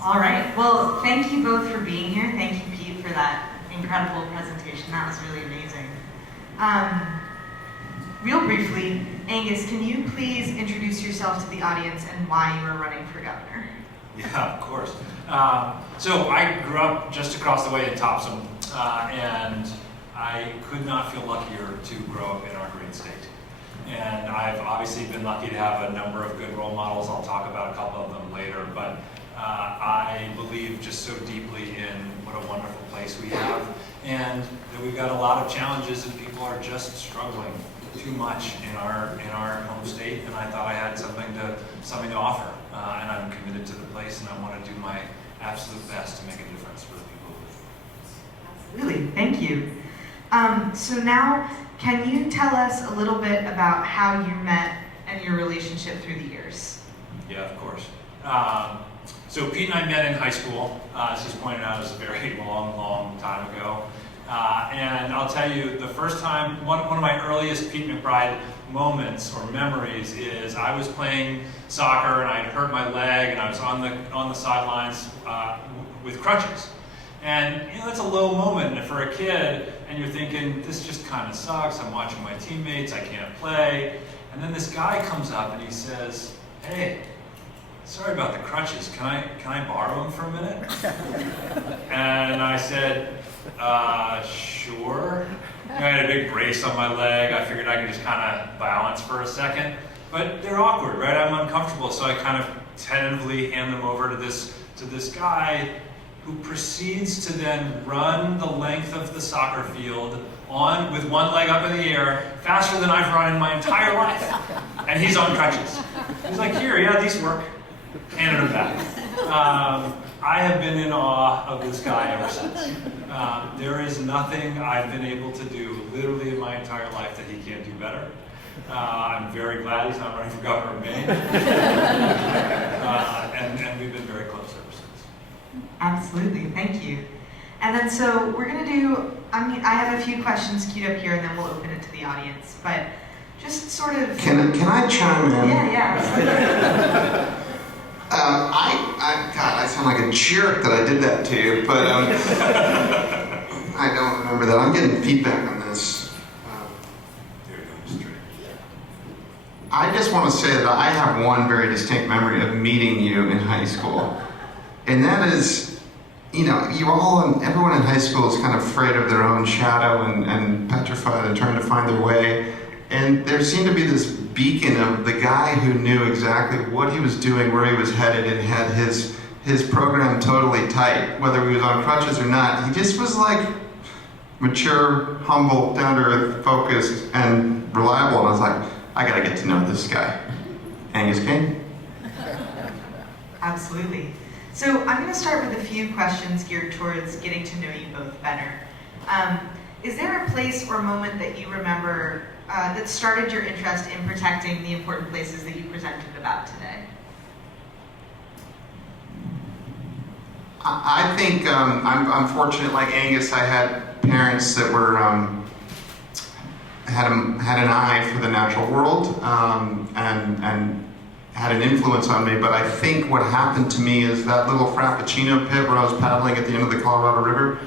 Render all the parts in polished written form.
All right. Well, thank you both for being here. Thank you, Pete, for that incredible presentation. That was really amazing. Real briefly, Angus, can you please introduce yourself to the audience and why you are running for governor? Yeah, of course. So I grew up just across the way in Topsom, and I could not feel luckier to grow up in our great state. And I've obviously been lucky to have a number of good role models. I'll talk about a couple of them later, but I believe just so deeply in what a wonderful place we have, and that we've got a lot of challenges and people are just struggling too much in our home state, and I thought I had something to offer, and I'm committed to the place, and I want to do my absolute best to make a difference for the people who live. Absolutely, thank you. So now, can you tell us a little bit about how you met and your relationship through the years? Yeah, of course. So Pete and I met in high school. As he's pointed out, it was a very long time ago. And I'll tell you, the first time, one of my earliest Pete McBride moments or memories is I was playing soccer and I'd hurt my leg and I was on the sidelines with crutches. And you know, that's a low moment for a kid, and you're thinking, this just kind of sucks. I'm watching my teammates, I can't play. And then this guy comes up and he says, hey, sorry about the crutches, can I borrow them for a minute? And I said, sure. I had a big brace on my leg. I figured I could just kind of balance for a second. But they're awkward, right? I'm uncomfortable, so I kind of tentatively hand them over to this guy who proceeds to then run the length of the soccer field with one leg up in the air, faster than I've run in my entire life. And he's on crutches. He's like, here, yeah, these work. Handed him back. I have been in awe of this guy ever since. There is nothing I've been able to do, literally in my entire life, that he can't do better. I'm very glad he's not running for governor of Maine. And we've been very close ever since. Absolutely, thank you. And then so we're going to do, I have a few questions queued up here and then we'll open it to the audience. But just sort of... Can I chime in? Yeah. God, I sound like a jerk that I did that to you, but I don't remember that. I'm getting feedback on this. I just want to say that I have one very distinct memory of meeting you in high school, and that is, you know, everyone in high school is kind of afraid of their own shadow and petrified and trying to find their way, and there seemed to be this beacon of the guy who knew exactly what he was doing, where he was headed, and had his program totally tight, whether he was on crutches or not. He just was like mature, humble, down to earth, focused, and reliable. And I was like, I gotta get to know this guy. Angus King? Absolutely. So I'm going to start with a few questions geared towards getting to know you both better. Is there a place or moment that you remember that started your interest in protecting the important places that you presented about today? I think I'm fortunate, like Angus. I had parents that were had an eye for the natural world and had an influence on me. But I think what happened to me is that little Frappuccino pit where I was paddling at the end of the Colorado River.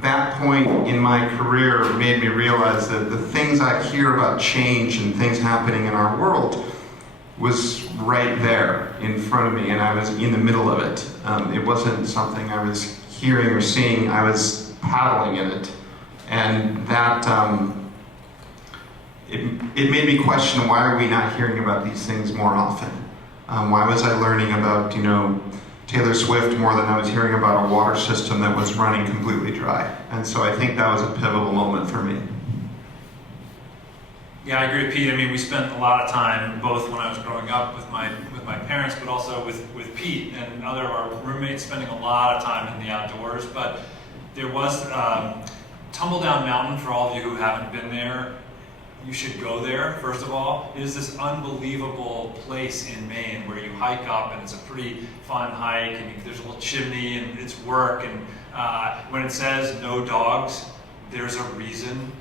That point in my career made me realize that the things I hear about change and things happening in our world was right there in front of me, and I was in the middle of it. It wasn't something I was hearing or seeing, I was paddling in it. And that, it made me question, why are we not hearing about these things more often? Why was I learning about, Taylor Swift more than I was hearing about a water system that was running completely dry? And so I think that was a pivotal moment for me. Yeah, I agree with Pete. I mean, we spent a lot of time, both when I was growing up with my parents, but also with Pete and other of our roommates, spending a lot of time in the outdoors. But there was Tumbledown Mountain, for all of you who haven't been there. You should go there, first of all. It is this unbelievable place in Maine where you hike up, and it's a pretty fun hike, and there's a little chimney, and it's work. And when it says no dogs, there's a reason.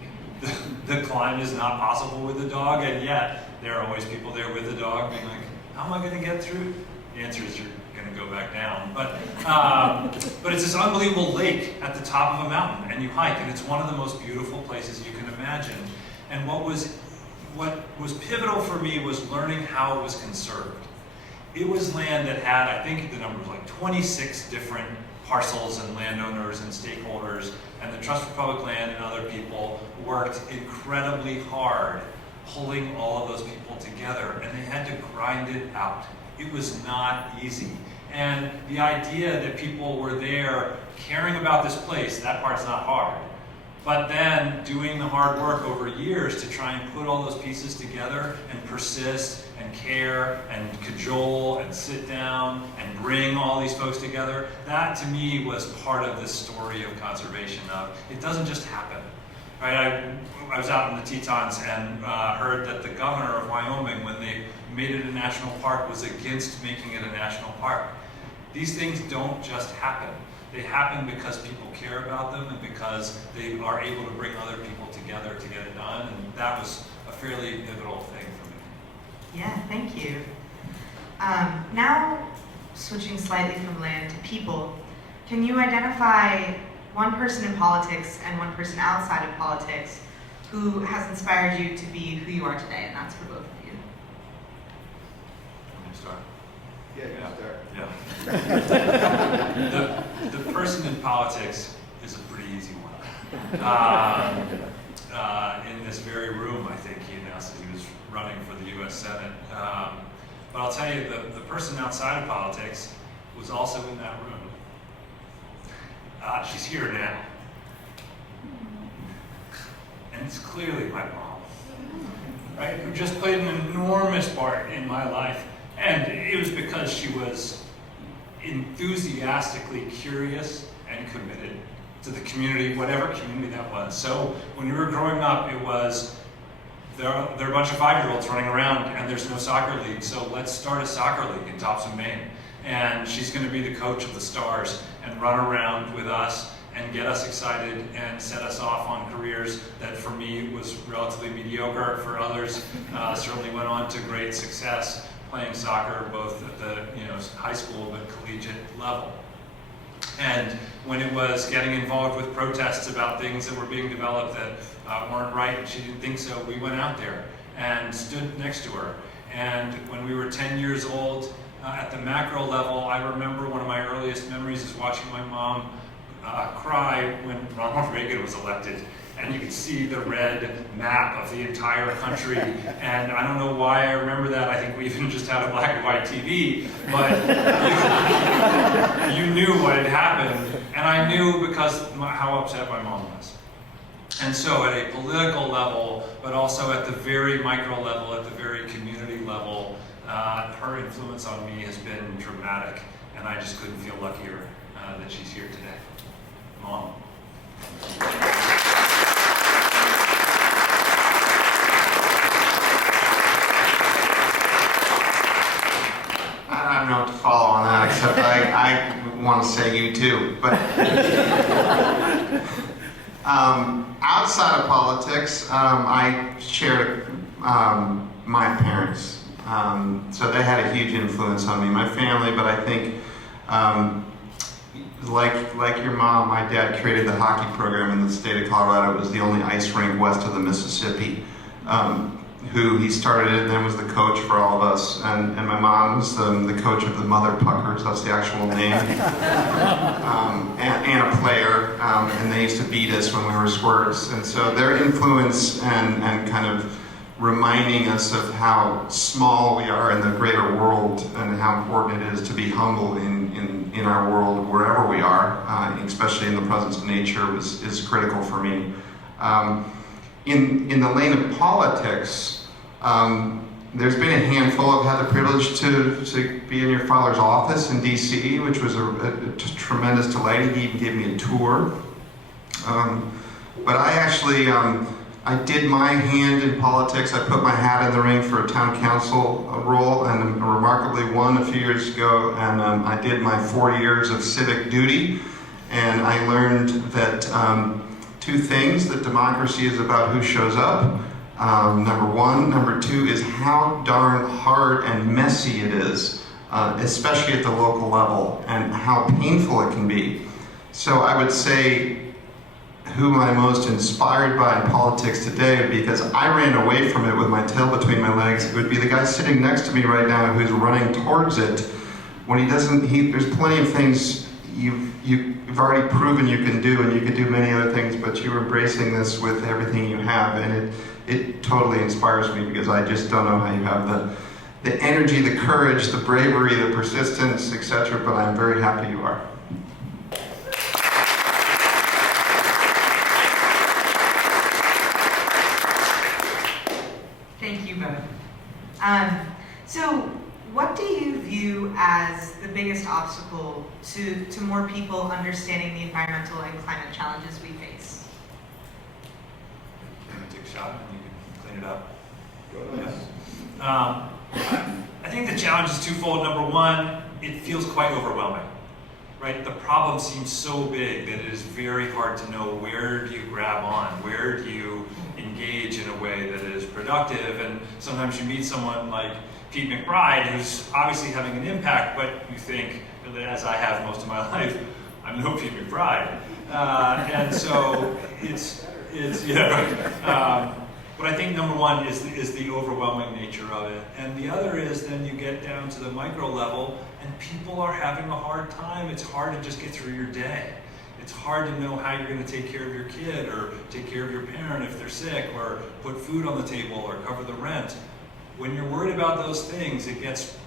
The climb is not possible with a dog, and yet there are always people there with a dog being like, how am I going to get through? The answer is you're going to go back down. But But it's this unbelievable lake at the top of a mountain, and you hike, and it's one of the most beautiful places you can imagine. And what was pivotal for me was learning how it was conserved. It was land that had, I think the number was like 26 different parcels and landowners and stakeholders, and the Trust for Public Land and other people worked incredibly hard pulling all of those people together, and they had to grind it out. It was not easy. And the idea that people were there caring about this place, that part's not hard. But then doing the hard work over years to try and put all those pieces together and persist and care and cajole and sit down and bring all these folks together, that to me was part of this story of conservation. It doesn't just happen. Right? I was out in the Tetons and heard that the governor of Wyoming, when they made it a national park, was against making it a national park. These things don't just happen. They happen because people care about them and because they are able to bring other people together to get it done, and that was a fairly pivotal thing for me. Yeah, thank you. Now, switching slightly from land to people, can you identify one person in politics and one person outside of politics who has inspired you to be who you are today, and that's for both of you? Want me to start? Yeah, you start. Yeah. The person in politics is a pretty easy one. In this very room, I think he announced that he was running for the U.S. Senate. But I'll tell you, the person outside of politics was also in that room. She's here now. And it's clearly my mom, right? Who just played an enormous part in my life. And it was because she was enthusiastically curious and committed to the community, whatever community that was. So when we were growing up, it was, there are a bunch of 5-year-olds running around and there's no soccer league, so let's start a soccer league in Topsom, Maine. And she's going to be the coach of the Stars and run around with us and get us excited and set us off on careers that for me was relatively mediocre. For others, certainly went on to great success playing soccer both at the high school but collegiate level. And when it was getting involved with protests about things that were being developed that weren't right and she didn't think so, we went out there and stood next to her. And when we were 10 years old, at the macro level, I remember one of my earliest memories is watching my mom cry when Ronald Reagan was elected. And you could see the red map of the entire country. And I don't know why I remember that. I think we even just had a black and white TV. But you knew what had happened. And I knew because how upset my mom was. And so at a political level, but also at the very micro level, at the very community level, her influence on me has been dramatic. And I just couldn't feel luckier that she's here today. Mom. I don't know what to follow on that, except I want to say you too. But outside of politics, I shared my parents. So they had a huge influence on me, my family, but I think like your mom, my dad created the hockey program in the state of Colorado. It was the only ice rink west of the Mississippi. Who he started it and then was the coach for all of us. And my mom was the coach of the Mother Puckers, that's the actual name. And a player, and they used to beat us when we were squirts. And so their influence and kind of reminding us of how small we are in the greater world and how important it is to be humble in our world wherever we are, especially in the presence of nature, is critical for me. In the lane of politics, there's been a handful. I've had the privilege to be in your father's office in DC, which was a tremendous delight. He even gave me a tour. But I actually, I did my hand in politics. I put my hat in the ring for a town council role and remarkably won a few years ago. And I did my 4 years of civic duty. And I learned that two things, that democracy is about who shows up, number one. Number two is how darn hard and messy it is especially at the local level, and how painful it can be. So I would say who I'm most inspired by in politics today, because I ran away from it with my tail between my legs, it would be the guy sitting next to me right now who's running towards it. When he doesn't, there's plenty of things you've already proven you can do, and you can do many other things, but you're embracing this with everything you have, and it totally inspires me, because I just don't know how you have the energy, the courage, the bravery, the persistence, etc., but I'm very happy you are. Thank you both. So what do you view as the biggest obstacle to more people understanding the environmental and climate challenges we face? I'm gonna take a shot and you can clean it up. Yes. I think the challenge is twofold. Number one, it feels quite overwhelming, right? The problem seems so big that it is very hard to know where do you grab on, where do you engage in a way that is productive. And sometimes you meet someone like Pete McBride, who's obviously having an impact, but you think, as I have most of my life, I'm no Pete McBride. And so it's but I think number one is the overwhelming nature of it. And the other is then you get down to the micro level and people are having a hard time. It's hard to just get through your day. It's hard to know how you're going to take care of your kid or take care of your parent if they're sick or put food on the table or cover the rent. When you're worried about those things, it gets,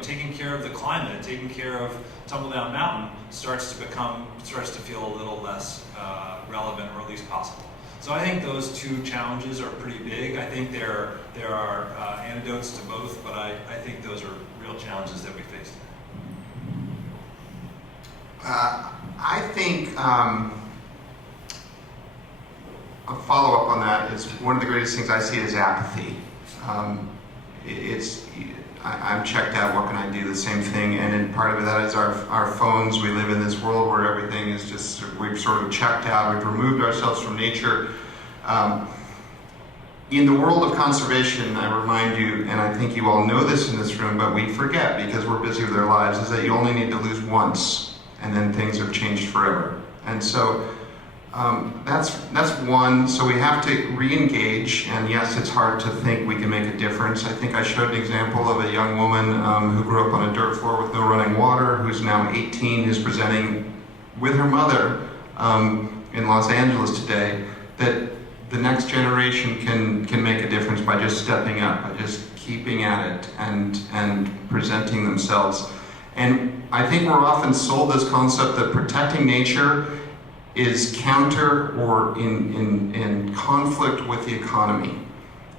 taking care of the climate, taking care of Tumble Down Mountain starts to feel a little less relevant, or at least possible. So I think those two challenges are pretty big. I think there are antidotes to both, but I think those are real challenges that we face. I think a follow-up on that is one of the greatest things I see is apathy. I'm checked out, what can I do? The same thing, and then part of that is our phones. We live in this world where everything is just, we've sort of checked out, we've removed ourselves from nature. In the world of conservation, I remind you, and I think you all know this in this room, but we forget because we're busy with our lives, is that you only need to lose once, and then things have changed forever. And so that's one. So we have to re-engage, and yes, it's hard to think we can make a difference. I think I showed an example of a young woman who grew up on a dirt floor with no running water, who's now 18, who's presenting with her mother in Los Angeles today, that the next generation can make a difference by just stepping up, by just keeping at it and presenting themselves. And I think we're often sold this concept that protecting nature is counter or in conflict with the economy.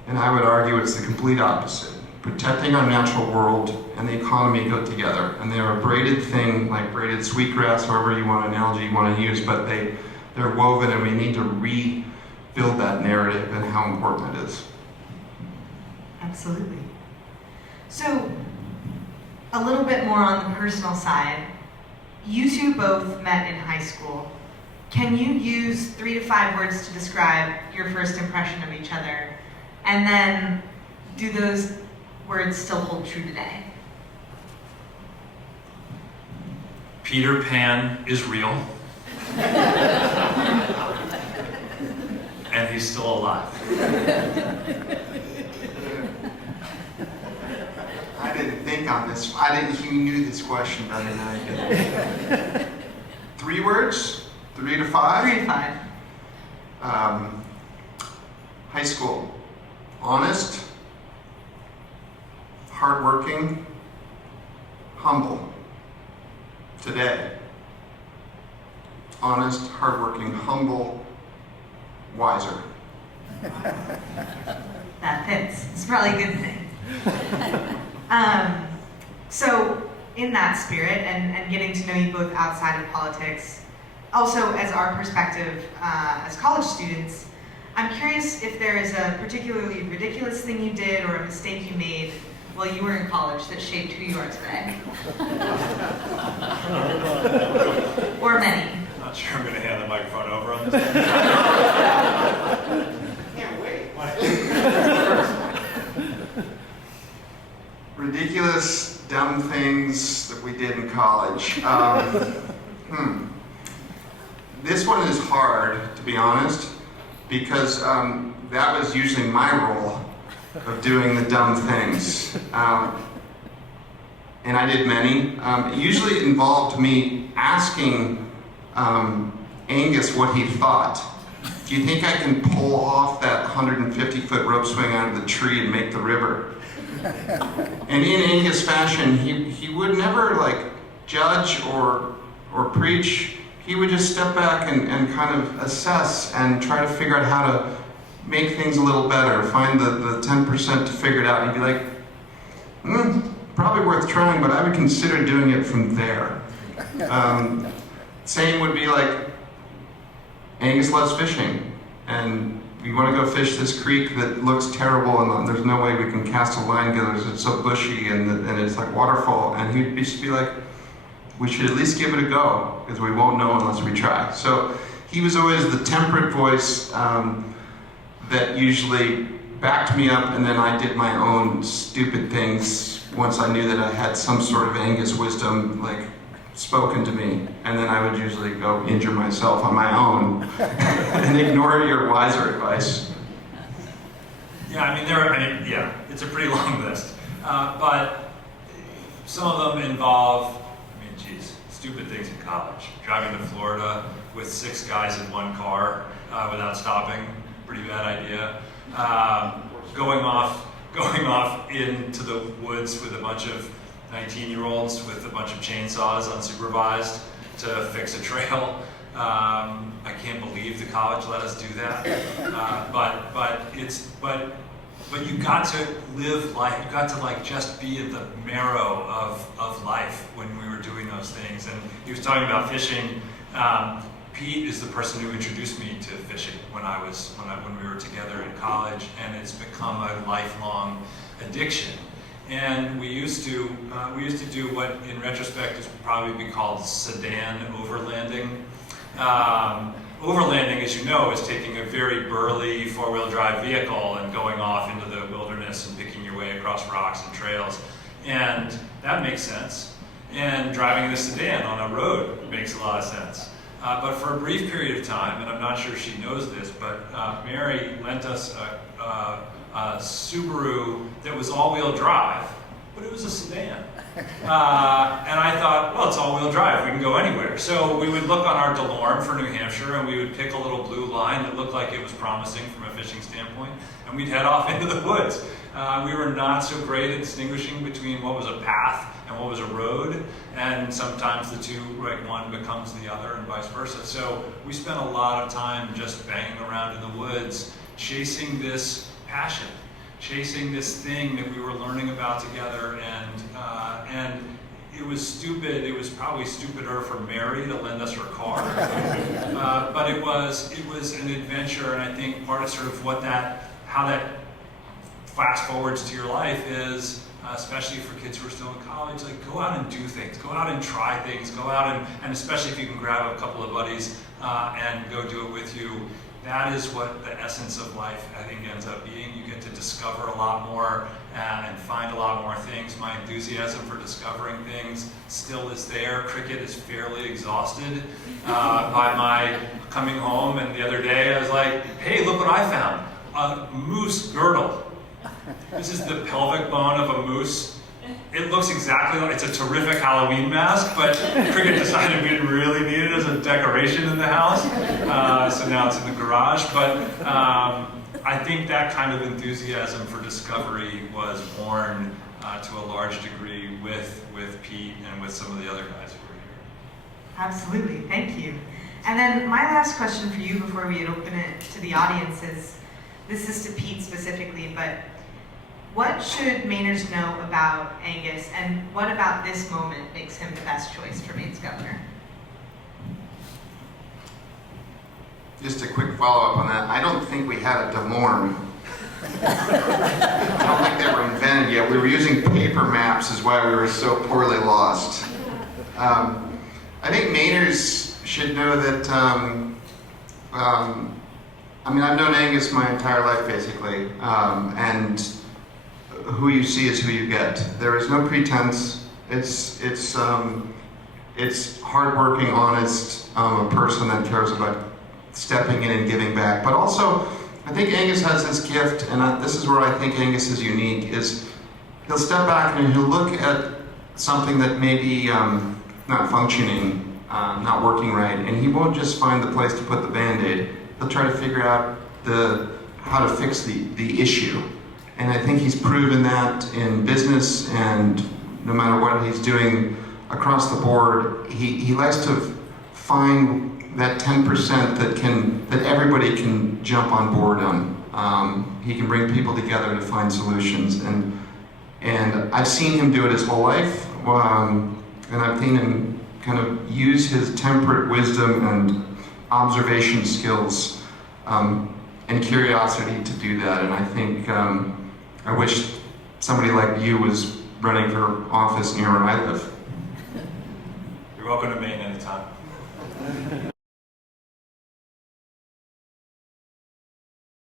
And I would argue it's the complete opposite. Protecting our natural world and the economy go together. And they're a braided thing, like braided sweetgrass, however analogy you want to use, but they're woven, and we need to rebuild that narrative and how important it is. Absolutely. So, a little bit more on the personal side. You two both met in high school. Can you use 3 to 5 words to describe your first impression of each other? And then, do those words still hold true today? Peter Pan is real. And he's still alive. I didn't think on this. You knew this question better than I did. 3 words? 3 to 5? 3 to 5. High school. Honest, hardworking, humble. Today. Honest, hardworking, humble, wiser. That fits. It's probably a good thing. So, in that spirit, and getting to know you both outside of politics, also as our perspective as college students, I'm curious if there is a particularly ridiculous thing you did or a mistake you made while you were in college that shaped who you are today. Or many. I'm not sure I'm going to hand the microphone over on this. Can't wait. Ridiculous, dumb thing. college. This one is hard, to be honest, because that was usually my role of doing the dumb things. And I did many. It usually involved me asking Angus what he thought. Do you think I can pull off that 150-foot rope swing out of the tree and make the river? And in Angus fashion, he would never like judge or preach. He would just step back and kind of assess and try to figure out how to make things a little better, find the 10% to figure it out. And he'd be like, probably worth trying, but I would consider doing it from there. Same would be like, Angus loves fishing, and we want to go fish this creek that looks terrible, and there's no way we can cast a line together. It's so bushy, and it's like waterfall. And he'd just be like, we should at least give it a go, because we won't know unless we try. So he was always the temperate voice that usually backed me up, and then I did my own stupid things once I knew that I had some sort of Angus wisdom, like, spoken to me, and then I would usually go injure myself on my own and ignore your wiser advice. Yeah, yeah, it's a pretty long list, but some of them involve, stupid things in college. Driving to Florida with 6 guys in one car without stopping, pretty bad idea. Going off into the woods with a bunch of 19-year-olds with a bunch of chainsaws unsupervised to fix a trail. I can't believe the college let us do that. But you got to live life. You got to like just be in the marrow of life when we were doing those things. And he was talking about fishing. Pete is the person who introduced me to fishing when we were together in college, and it's become a lifelong addiction. And we used to do what, in retrospect, is probably be called sedan overlanding. Overlanding, as you know, is taking a very burly 4-wheel drive vehicle and going off into the wilderness and picking your way across rocks and trails. And that makes sense. And driving the sedan on a road makes a lot of sense. But for a brief period of time, and I'm not sure she knows this, but Mary lent us a Subaru that was all-wheel drive, but it was a sedan. And I thought, well, it's all-wheel drive, we can go anywhere. So we would look on our DeLorme for New Hampshire, and we would pick a little blue line that looked like it was promising from a fishing standpoint, and we'd head off into the woods. We were not so great at distinguishing between what was a path and what was a road, and sometimes the two, right, one becomes the other and vice versa. So we spent a lot of time just banging around in the woods, chasing this passion, chasing this thing that we were learning about together, and it was stupid. It was probably stupider for Mary to lend us her car, but it was an adventure, and I think part of sort of how that fast forwards to your life is, especially for kids who are still in college, like go out and do things, go out and try things, go out and especially if you can grab a couple of buddies and go do it with you. That is what the essence of life, I think, ends up being. You get to discover a lot more and find a lot more things. My enthusiasm for discovering things still is there. Cricket is fairly exhausted by my coming home, and the other day I was like, hey, look what I found. A moose girdle. This is the pelvic bone of a moose. It looks exactly like, it's a terrific Halloween mask, but Cricket decided we didn't really need it as a decoration in the house, so now it's in the garage. But I think that kind of enthusiasm for discovery was born to a large degree with Pete and with some of the other guys who were here. Absolutely, thank you. And then my last question for you before we open it to the audience is, this is to Pete specifically, but what should Mainers know about Angus, and what about this moment makes him the best choice for Maine's governor? Just a quick follow-up on that. I don't think we had a DeLorme. I don't think they were invented yet. We were using paper maps is why we were so poorly lost. I think Mainers should know that, I've known Angus my entire life, basically, and who you see is who you get. There is no pretense. It's it's hardworking, honest, a person that cares about stepping in and giving back. But also, I think Angus has this gift, and this is where I think Angus is unique, is he'll step back and he'll look at something that may be not functioning, not working right, and he won't just find the place to put the Band-Aid. He'll try to figure out how to fix the issue. And I think he's proven that in business, and no matter what he's doing across the board, he likes to find that 10% that everybody can jump on board on. He can bring people together to find solutions, and I've seen him do it his whole life, and I've seen him kind of use his temperate wisdom and observation skills and curiosity to do that. And I think I wish somebody like you was running for office near where I live. You're welcome to Maine anytime.